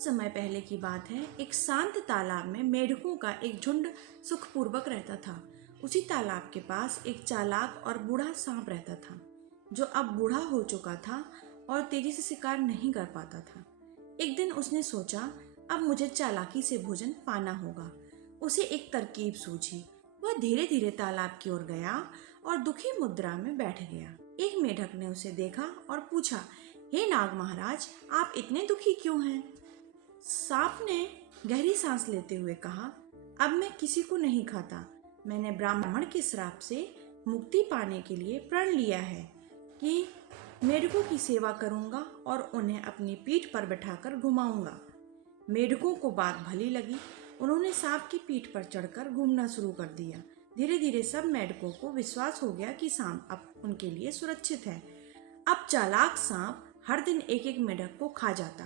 समय पहले की बात है। एक शांत तालाब में मेढकों का एक झुंड सुखपूर्वक रहता था। उसी तालाब के पास एक चालाक और बूढ़ा सांप रहता था, जो अब बूढ़ा हो चुका था और तेजी से शिकार नहीं कर पाता था। एक दिन उसने सोचा, अब मुझे चालाकी से भोजन पाना होगा। उसे एक तरकीब सूझी। वह धीरे धीरे तालाब की ओर गया और दुखी मुद्रा में बैठ गया। एक मेढक ने उसे देखा और पूछा, हे नाग महाराज, आप इतने दुखी क्यों हैं? सांप ने गहरी सांस लेते हुए कहा, अब मैं किसी को नहीं खाता। मैंने ब्राह्मण के श्राप से मुक्ति पाने के लिए प्रण लिया है कि मेढकों की सेवा करूंगा और उन्हें अपनी पीठ पर बिठाकर घुमाऊंगा। मेढकों को बात भली लगी। उन्होंने सांप की पीठ पर चढ़कर घूमना शुरू कर दिया। धीरे धीरे सब मेढकों को विश्वास हो गया कि सांप अब उनके लिए सुरक्षित है। अब चालाक सांप हर दिन एक एक मेढक को खा जाता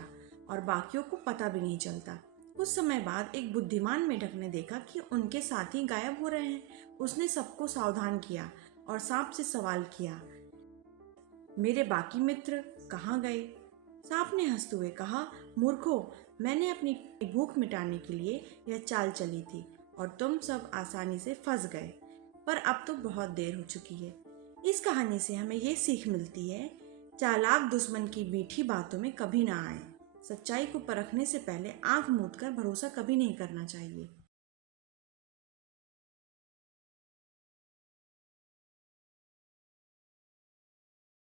और बाकियों को पता भी नहीं चलता। कुछ समय बाद एक बुद्धिमान मेढक ने देखा कि उनके साथी गायब हो रहे हैं। उसने सबको सावधान किया और सांप से सवाल किया, मेरे बाकी मित्र कहाँ गए? सांप ने हंसते हुए कहा, मूर्खों, मैंने अपनी भूख मिटाने के लिए यह चाल चली थी और तुम सब आसानी से फंस गए। पर अब तो बहुत देर हो चुकी है। इस कहानी से हमें ये सीख मिलती है, चालाक दुश्मन की मीठी बातों में कभी ना आए। सच्चाई को परखने से पहले आंख मूंद कर भरोसा कभी नहीं करना चाहिए।